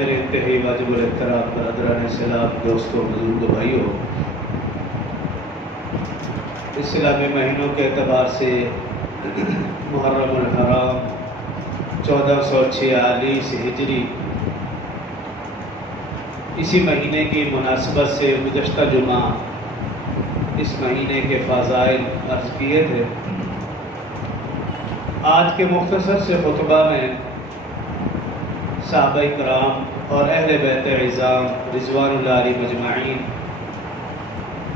میرے انتہائی واجب الاحترام برادران اسلام، دوستوں، بزرگوں، بھائیوں، اسلامی مہینوں کے اعتبار سے محرم الحرام 1446 ہجری، اسی مہینے کی مناسبت سے گزشتہ جمعہ اس مہینے کے فضائل عرض کیے تھے۔ آج کے مختصر سے خطبہ میں صحابہ کرام اور اہل بیت عظام رضوان اللہ علیہم اجمعین،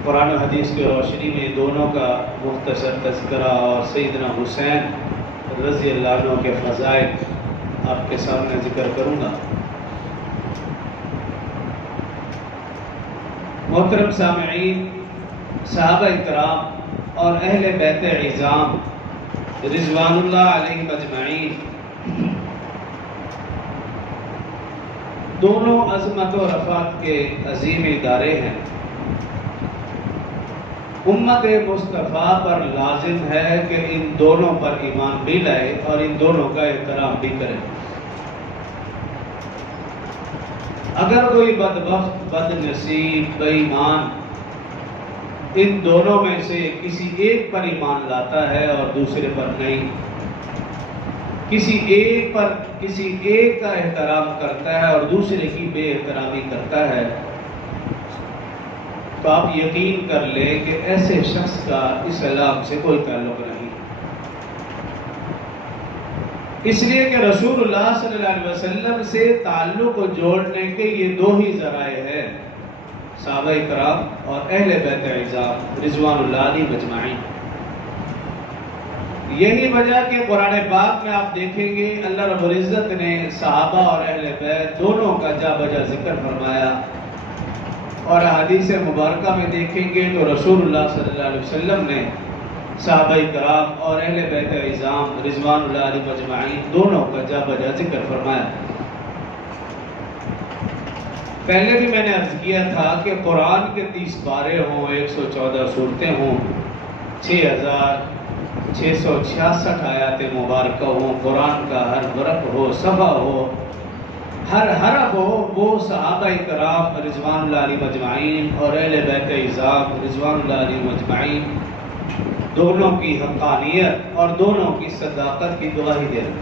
قرآن و حدیث کی روشنی میں دونوں کا مختصر تذکرہ اور سیدنا حسین رضی اللہ عنہ کے فضائل آپ کے سامنے ذکر کروں گا۔ محترم سامعین، صحابہ کرام اور اہل بیت عظام رضوان اللہ علیہم اجمعین دونوں عظمت و رفعت کے عظیم ادارے ہیں۔ امت مصطفیٰ پر لازم ہے کہ ان دونوں پر ایمان بھی لائے اور ان دونوں کا احترام بھی کرے۔ اگر کوئی بدبخت، بد نصیب، بے ایمان ان دونوں میں سے کسی ایک پر ایمان لاتا ہے اور دوسرے پر نہیں، کسی ایک کا احترام کرتا ہے اور دوسرے کی بے احترامی کرتا ہے، تو آپ یقین کر لیں کہ ایسے شخص کا اسلام سے کوئی تعلق نہیں۔ اس لیے کہ رسول اللہ صلی اللہ علیہ وسلم سے تعلق جوڑنے کے یہ دو ہی ذرائع ہیں، صحابہ کرام اور اہل بیت عظام رضوان اللہ علیہم اجمعین۔ یہی وجہ کہ قرآن پاک میں آپ دیکھیں گے اللہ رب العزت نے صحابہ اور اہل بیت دونوں کا جا بجا ذکر فرمایا، اور حدیث مبارکہ میں دیکھیں گے تو رسول اللہ صلی اللہ علیہ وسلم نے صحابہ کرام اور اہل بیت عظام رضوان اللہ علیہم اجمعین دونوں کا جا بجا ذکر فرمایا۔ پہلے بھی میں نے عرض کیا تھا کہ قرآن کے 30 پارے ہوں، 114 سورتیں ہوں، 6666 آیات مبارکہ ہوں، قرآن کا ہر ورق ہو، صفحہ ہو، ہر حرف ہو، وہ صحابہ کرام رضوان اللہ علیہم اجمعین اور اہل بیت عظام رضوان اللہ علیہم اجمعین دونوں کی حقانیت اور دونوں کی صداقت کی گواہی دے رہے ہیں۔